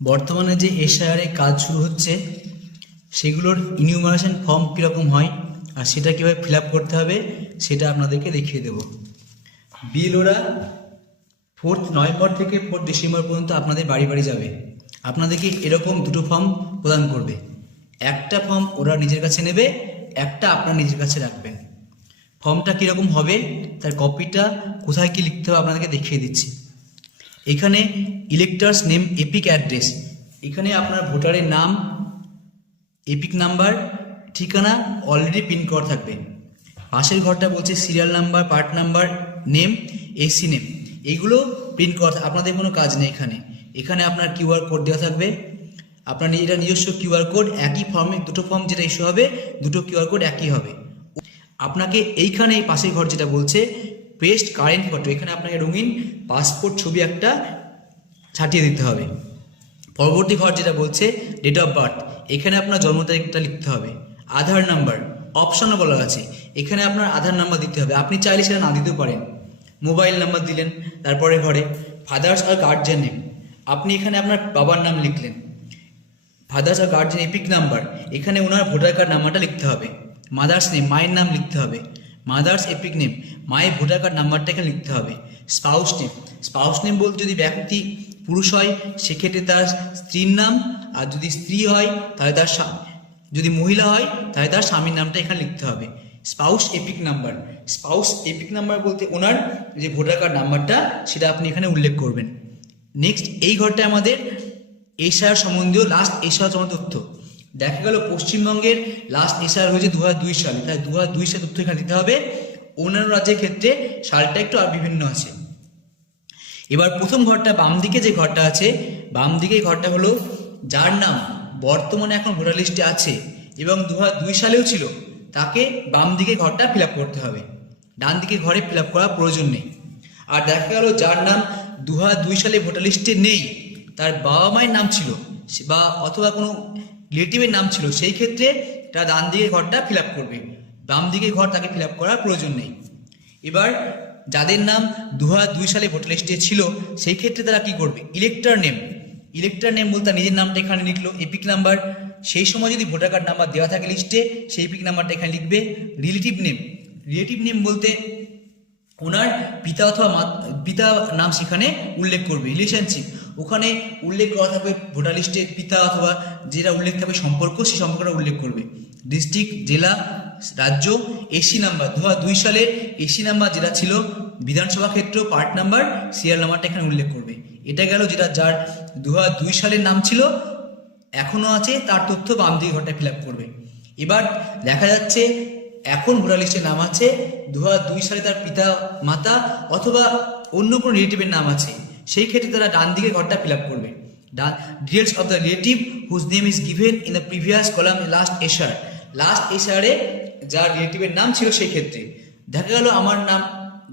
বর্তমানে যে এসআইআর কাজ শুরু হচ্ছে সেগুলোর ইনিউমারেশন ফর্ম কীরকম হয় আর সেটা কীভাবে ফিল আপ করতে হবে সেটা আপনাদেরকে দেখিয়ে দেব। বিএলওরা 4 নভেম্বর থেকে 4 ডিসেম্বর পর্যন্ত আপনাদের বাড়ি বাড়ি যাবে। আপনাদেরকে এরকম দুটো ফর্ম প্রদান করবে। একটা ফর্ম ওরা নিজের কাছে নেবে, একটা আপনার নিজের কাছে রাখবেন। ফর্মটা কীরকম হবে তার কপিটা কোথায় কী লিখতে হবে আপনাদেরকে দেখিয়ে দিচ্ছি। এখানে ইলেক্টরস নেম, এপিক অ্যাড্রেস, এখানে আপনার ভোটারের নাম, এপিক নাম্বার, ঠিকানা অলরেডি পিন করা থাকবে। পাশের ঘরটা বলছে serial number, part number, name, AC name, এইগুলো প্রিন্ট করা। আপনাদের কোনো কাজ নেই এখানে। এখানে আপনার কিউআর কোড দেওয়া থাকবে। আপনার এটা নিজস্ব কিউআর কোড, একই ফর্মে দুটো ফর্ম যেটা ইস্যু হবে দুটো কিউআর কোড একই হবে। আপনাকে এইখানে এই পাশের ঘর যেটা বলছে পেস্ট কারেন্ট ফটো, এখানে আপনাকে রঙিন পাসপোর্ট ছবি একটা ছাটিয়ে দিতে হবে। পরবর্তী ঘর যেটা বলছে ডেট অফ বার্থ, এখানে আপনার জন্ম তারিখটা লিখতে হবে। আধার নাম্বার অপশনও বলা আছে, এখানে আপনার আধার নাম্বার দিতে হবে। আপনি চাইলে সেটা না দিতেও পারেন। মোবাইল নাম্বার দিলেন। তারপরে ঘরে ফাদার্স আর গার্জিয়ান নেম, আপনি এখানে আপনার বাবার নাম লিখলেন। ফাদার্স আর গার্জিয়ান এপিক নাম্বার, এখানে ওনার ভোটার কার্ড নাম্বারটা লিখতে হবে। মাদার্স নেম, মায়ের নাম লিখতে হবে। মাদার্স এপিক নেম, মায়ের ভোটার কার্ড নাম্বারটা এখানে লিখতে হবে। স্পাউস নেম, স্পাউস নেম বলতে যদি ব্যক্তি পুরুষ হয় সেক্ষেত্রে তার স্ত্রীর নাম, আর যদি স্ত্রী হয় তাহলে তার যদি মহিলা হয় তাহলে তার স্বামীর নামটা এখানে লিখতে হবে। Spouse epic number, spouse epic number বলতে ওনার যে ভোটার কার্ড নাম্বারটা সেটা আপনি এখানে উল্লেখ করবেন। নেক্সট এই ঘরটা আমাদের এশিয়ার সম্বন্ধীয় লাস্ট এশিয়ার সম্বন্ধীয় তথ্য। দেখা গেল পশ্চিমবঙ্গের লাস্ট এশিয়ার হয়েছে 2002 সালে, তাই 2002 সালে তথ্য এখানে দিতে হবে। অন্যান্য রাজ্যের ক্ষেত্রে সালটা একটু আর বিভিন্ন আছে। এবার প্রথম ঘরটা বাম দিকে যে ঘরটা আছে, বাম দিকে ঘরটা হলো যার নাম বর্তমানে এখন ভোটার লিস্টে আছে এবং 2002 সালেও ছিল, তাকে বাম দিকে ঘরটা ফিল আপ করতে হবে। ডান দিকে ঘরে ফিল আপ করার প্রয়োজন নেই। আর দেখা গেল যার নাম 2002 সালে ভোটার লিস্টে নেই, তার বাবা মায়ের নাম ছিল বা অথবা কোনো রিলেটিভের নাম ছিল, সেই ক্ষেত্রে তারা ডান দিকে ঘরটা ফিল আপ করবে। বাম দিকে ঘর তাকে ফিল আপ করার প্রয়োজন নেই। এবার যাদের নাম 2002 সালে ভোটার লিস্টে ছিল সেই ক্ষেত্রে তারা কি করবে, ইলেক্টর নেম, ইলেক্টর নেম বলতে নিজের নামটা এখানে লিখলো। এপিক নাম্বার, সেই সময় যদি ভোটার কার্ড নাম্বার দেওয়া থাকে লিস্টে সেই এপিক নাম্বারটা এখানে লিখবে। রিলেটিভ নেম, রিলেটিভ নেম বলতে ওনার পিতা অথবা পিতা নাম সেখানে উল্লেখ করবে। রিলেশনশিপ, ওখানে উল্লেখ করা থাকবে ভোটার লিস্টে পিতা অথবা যেটা উল্লেখ থাকবে সম্পর্ক, সেই সম্পর্কটা উল্লেখ করবে। ডিস্ট্রিক্ট, জেলা, রাজ্য, এসি নাম্বার, 2002 সালের এসি নাম্বার যেটা ছিল, বিধানসভা ক্ষেত্র, পার্ট নাম্বার, সিরিয়াল নাম্বারটা এখানে উল্লেখ করবে। এটা গেল যেটা যার 2002 সালের নাম ছিল এখনও আছে, তার তথ্য বাম দিকে ঘরটা ফিল আপ করবে। এবার দেখা যাচ্ছে এখন ভোটার লিস্টে নাম আছে 2002 সালে তার পিতা মাতা অথবা অন্য কোনো রিলেটিভের নাম আছে, সেই ক্ষেত্রে তারা ডান দিকে ঘরটা ফিল আপ করবে। Details of the relative whose name is given in the previous column last এশার, লাস্ট এশারে যার রিলেটিভের নাম ছিল সেই ক্ষেত্রে দেখা গেল আমার নাম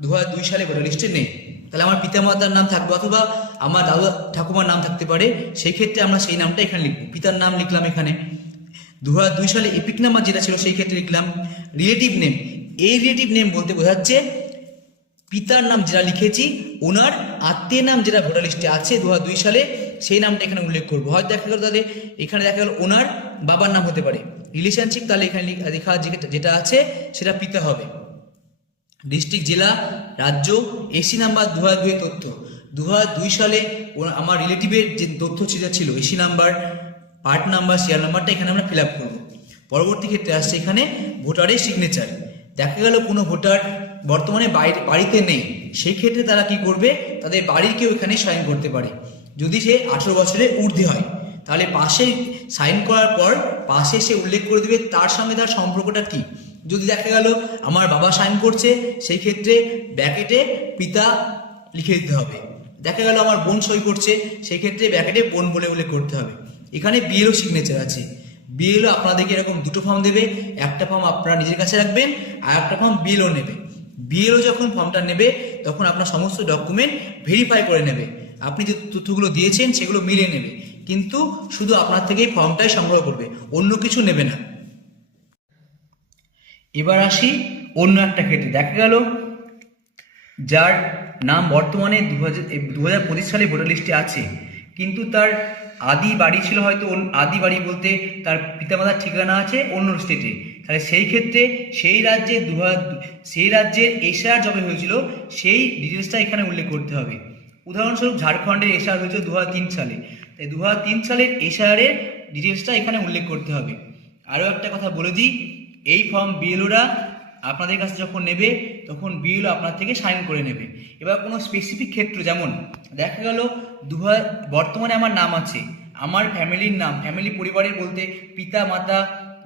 2002 সালে ভোটার লিস্টে নেই, তাহলে আমার পিতা মাতার নাম থাকবে অথবা আমার দাদু ঠাকুমার নাম থাকতে পারে, সেই ক্ষেত্রে আমরা সেই নামটা এখানে লিখবো। পিতার নাম লিখলাম এখানে। 2002 সালে এপিক নাম্বার যেটা ছিল সেই ক্ষেত্রে লিখলাম। রিলেটিভ নেম, এই রিলেটিভ নেম বলতে বোঝাচ্ছে পিতার নাম যেটা লিখেছি ওনার আত্মীয় নাম যেটা ভোটার লিস্টে আছে 2002 সালে সেই নামটা এখানে উল্লেখ করবো। হয়তো দেখা গেল তাহলে এখানে দেখা গেল ওনার বাবার নাম হতে পারে। রিলেশনশিপ, তাহলে এখানে লেখা যেটা আছে সেটা পিতা হবে। ডিস্ট্রিক্ট, জেলা, রাজ্য, এসি নাম্বার 2002 তথ্য, 2002 সালে আমার রিলেটিভের যে তথ্য ছিল AC number, part number, serial নাম্বারটা এখানে আমরা ফিল আপ করবো। পরবর্তী ক্ষেত্রে আসছে এখানে ভোটারের সিগনেচার। দেখা গেল কোনো ভোটার বর্তমানে বাড়িতে নেই, সেই ক্ষেত্রে তারা কি করবে, তাদের বাড়ির কেউ এখানে সাইন করতে পারে। যদি সে 18 বছরের ঊর্ধ্বে হয় তাহলে পাশে সাইন করার পর পাশে সে উল্লেখ করে দেবে তার সঙ্গে তার সম্পর্কটা কি। যদি দেখা গেল আমার বাবা সাইন করছে সেই ক্ষেত্রে ব্র্যাকেটে পিতা লিখে দিতে হবে। দেখা গেল আমার বোন সই করছে সেই ক্ষেত্রে ব্র্যাকেটে বোন বলে উল্লেখ করতে হবে। এখানে বিএলও সিগনেচার আছে। বিএলও আপনাদেরকে এরকম দুটো ফর্ম দেবে, একটা ফর্ম আপনারা নিজের কাছে রাখবেন আর একটা ফর্ম বিএলও নেবে। বিএলও যখন ফর্মটা নেবে তখন আপনার সমস্ত ডকুমেন্ট ভেরিফাই করে নেবে, আপনি যে তথ্যগুলো দিয়েছেন সেগুলো মিলিয়ে নেবে, কিন্তু শুধু আপনার থেকেই ফর্মটাই সংগ্রহ করবে, অন্য কিছু নেবে না। এবার আসি অন্য একটা ক্ষেত্রে। দেখা গেল যার নাম বর্তমানে 2025 সালে ভোটার লিস্টে আছে কিন্তু তার আদি বাড়ি ছিল হয়তো আদি বাড়ি বলতে তার পিতামাতার ঠিকানা আছে অন্য স্টেটে, তাহলে সেই ক্ষেত্রে সেই রাজ্যে সেই রাজ্যের এসআর যবে হয়েছিল সেই ডিটেলসটা এখানে উল্লেখ করতে হবে। উদাহরণস্বরূপ ঝাড়খণ্ডের এসআর হয়েছিল 2003 সালে, তাই 2003 সালের এসআরের ডিটেলসটা এখানে উল্লেখ করতে হবে। আরও একটা কথা বলে দিই, এই ফর্ম বিএলওরা আপনাদের কাছে যখন নেবে তখন বিএলও আপনার থেকে সাইন করে নেবে। এবার কোনো স্পেসিফিক ক্ষেত্র, যেমন দেখা গেল বর্তমানে আমার নাম আছে, আমার ফ্যামিলির নাম, ফ্যামিলি পরিবারের বলতে পিতা মাতা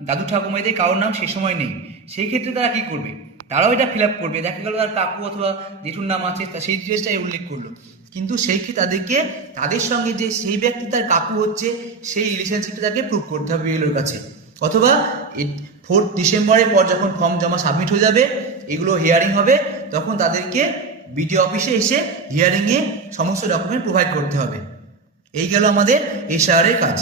দাদু ঠাকুমাদের কারোর নাম সে সময় নেই, সেই ক্ষেত্রে তারা কী করবে, তারাও এটা ফিল আপ করবে। দেখা গেল তার কাকু অথবা জেঠুর নাম আছে, তা সেই ডিটেলসটাই উল্লেখ করলো, কিন্তু সেই ক্ষেত্রে তাদেরকে তাদের সঙ্গে যে সেই ব্যক্তি তার কাকু হচ্ছে সেই রিলেশনশিপটা তাকে প্রুভ করতে হবে বিএলওর কাছে। অথবা 4 ডিসেম্বরের পর যখন ফর্ম জমা সাবমিট হয়ে যাবে, এগুলো হিয়ারিং হবে, তখন তাদেরকে বিডিও অফিসে এসে হিয়ারিংয়ে সমস্ত ডকুমেন্ট প্রোভাইড করতে হবে। এই গেল আমাদের এসআরের কাজ।